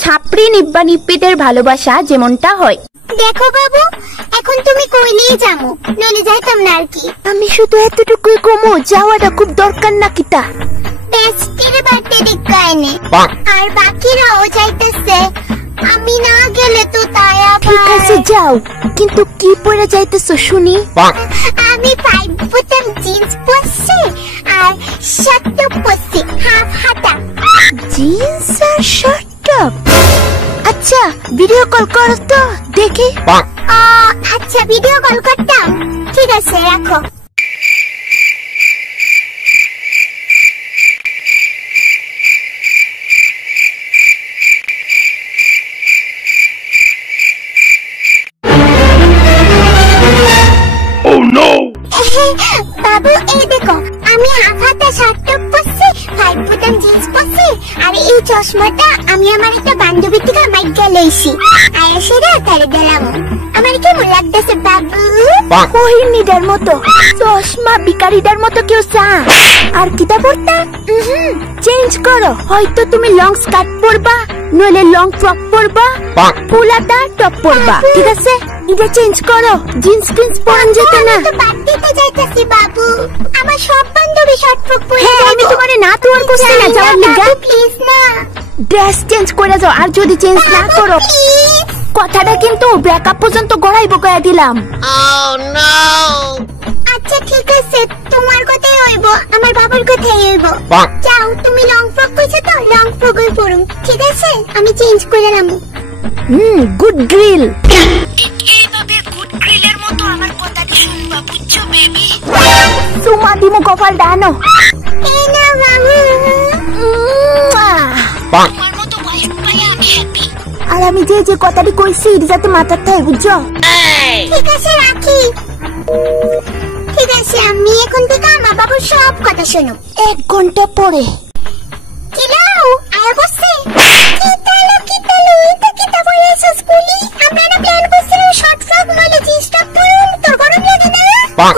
ছাপড়ি নিব্বা নিপ্পিদের ভালোবাসা যেমনটা হয়। দেখো বাবু, এখন তুমি কইলেই যামু, নইলে যাইতাম না আর কি। আমি শুধু এতটুকুই কমো, যাওয়াটা খুব দরকার না কিতা। বেস্টির বার্থডে দেখায়নি আর বাকিরাও যাইতেছে, আমি না গেলে তো তাই আবার। ঠিক আছে যাও, কিন্তু কি পরে যাইতেছো শুনি? আমি 5 বোতাম জিন্স পরছি আর শার্ট পরছি হাফ হাতা। জিন্স আর শার্ট টপ? আচ্ছা ভিডিও কল করো তো দেখি। আচ্ছা ভিডিও কল করতাম, ঠিক আছে রাখো। বাবু এই দেখো, আমি হাফ হাতা শার্ট টপ পরছি, 5 বোতাম জিন্স পরছি আর এই চশমাটা আমি আমার একটা বান্ধবীর থেকে মাইকা লইছি আর সেটা তারে দিলাম। আমার কেমন লাগতেছে বাবু? কোহিনীদের মতো, চশমা বিকারিদের মতো কেউ চা। আর কিতা পড়তা? চেঞ্জ করো, হয়তো তুমি লং স্কার্ট পরবা, নইলে লং ফ্রক পরবা, ফুলাতা টপ পরবা, ঠিক আছে? এটা চেঞ্জ করো, জিন্স টিন্স পরন যেত না। আমি তো বার্থডেতে যাইতাছি বাবু, আমার সব বান্ধবী শর্ট ফ্রক পরে। হ্যাঁ আমি তোমারে না তো আর করছি না, যাওয়ার লিগা। প্লিজ না, ড্রেস চেঞ্জ করে যাও, আর যদি চেঞ্জ না করো কথাটা কিন্তু ব্রেকআপ পর্যন্ত গড়াই বগায়া দিলাম। আচ্ছা ঠিক আছে, তোমার কথাই হইব, আমার বাবার কথাই হইব। যাও, তুমি লং ফ্রক কইছো তো, লং ফ্রকই পরুম, ঠিক আছে? আমি চেঞ্জ করে নিলাম। Good grill. এইভাবে গুড গ্রিলের মতো আমার কথাটি শুনবা, বুঝছো বেবি? সুমা দিমু কপাল ডানো। এই না বাবু, তোমার মতো ওয়াইফ পাইয়া আমি হ্যাপি। আর আমি যে যে কথাটি কইছি এটা যাতে মাথার থাকে, বুঝছো? ঠিক আছে রাখি। ঠিক আছে, আমি এখন থেকে আমার বাবুর সব কথা শুনো। 1 ঘন্টা পরে কিলাও আয়া বসছে। কিতালো এটা কিতা বলেছো স্কুলে? আমরা না প্ল্যান করছিলাম শর্ট ফ্রক নইলে জিন্স টপ পরুম, তোর গরম লাগে না?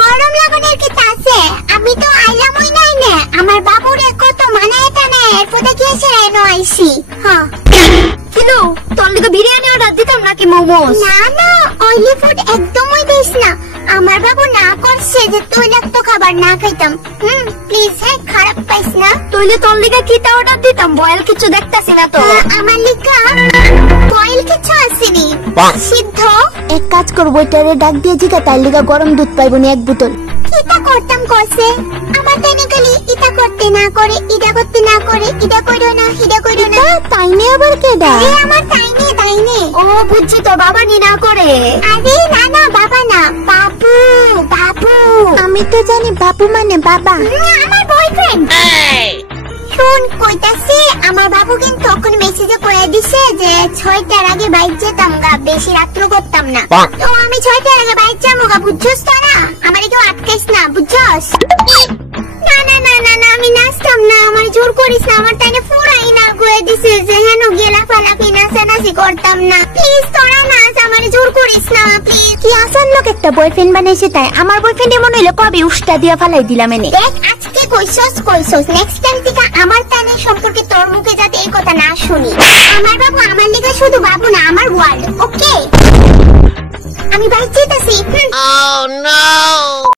গরম লাগানোর কি আছে? আমি তো আইলামই নাই না, আমার বাবুর কত মানায় টানে, এরপরে কি আছে এনো আইছি। হ্যাঁ কিলো তোর লিগে বিরিয়ানি অর্ডার দিতাম নাকি মোমোস? না না, অয়েলি ফুড একদমই দিস না। আমার বাবু না করছে যে তৈলাক্ত খাবার না খাইতাম। প্লিজ হ্যাঁ, খারাপ পাইস না। তইলে তোর লিগে কিতা অর্ডার দিতাম? বয়েল কিছু দেখতাছি না তো। আমার লিগা বয়েল কিছু আসেনি, সিদ্ধ। এক কাজ করবো, এটারে ডাক দিয়ে জিগা তার লিগা গরম দুধ পাইবো নি 1 বোতল। ইটা করতাম কইছে, আমার তাইনে খালি ইটা করতে না করে, ইটা করতে না করে, ইটা কইরো না, ইটা কইরো না। তাইনে আবার কেডা? আমার তাইনে। ও বুঝছি তো, বাবা নি না করে। আরে না না, বাবা না, বাবু। আমি তো জানি বাবু মানে বাবা। আমার বয়ফ্রেন্ড। শুন কইতাছি, আমার বাবু কিন্তু তখন মেসেজে কয়ে দিছে যে 6টার আগে বাইক যেতাম গা, বেশি রাত্র করতাম না। তো আমি 6টার আগে বাইক যাবো গা, বুঝছস তো না? আমার কেউ আটকাইস না, বুঝছস? না না না না না, আমি নাচতাম না, আমার জোর করিস না। আমার তাইনে পুরাই না কয়ে দিছে যে হেন গেলা ফালাফি নাচানাচি করতাম না। প্লিজ তোরা নাচ, আমার জোর করিস না প্লিজ। কি আসান লোক একটা বয়ফ্রেন্ড বানাইছে তাই। আমার বয়ফ্রেন্ড এমন হইলে কবে উষ্টা দিয়া ফালাই দিলাম এনে। দেখ আজকে কইছস, নেক্সট টাইম থেকে আমার তানে সম্পর্কে তোর মুখে যাতে এই কথা না শুনি। আমার বাবু আমার লিগে শুধু বাবু না, আমার ওয়ার্ল্ড, ওকে? আমি বাইক যেতেছি।